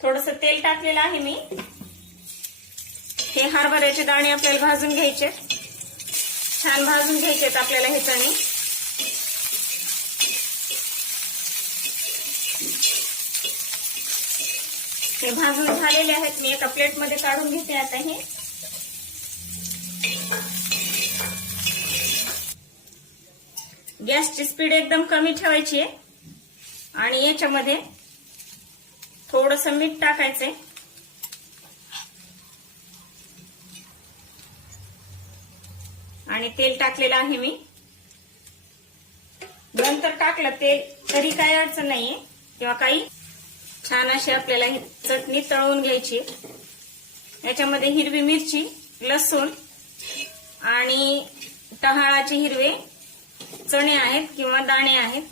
थोडंसं तेल टाकलेलं आहे मी। हे हरभऱ्याचे दाणे आपल्याला भाजून घ्यायचे, छान भाजून घ्यायचेत आपल्याला हे चणे। हे भाजून झालेले आहेत, मी एका प्लेटमध्ये काढून घेते आता। हे गॅसची स्पीड एकदम कमी ठेवायची आहे आणि याच्यामध्ये थोडंसं मीठ टाकायचंय आणि तेल टाकलेलं आहे मी। नंतर टाकलं तेल तरी काही अडचण नाहीये किंवा काही। छान अशी आपल्याला ही चटणी तळून घ्यायची। याच्यामध्ये हिरवी मिरची, लसूण आणि टहाळाचे हिरवे चणे आहेत किंवा दाणे आहेत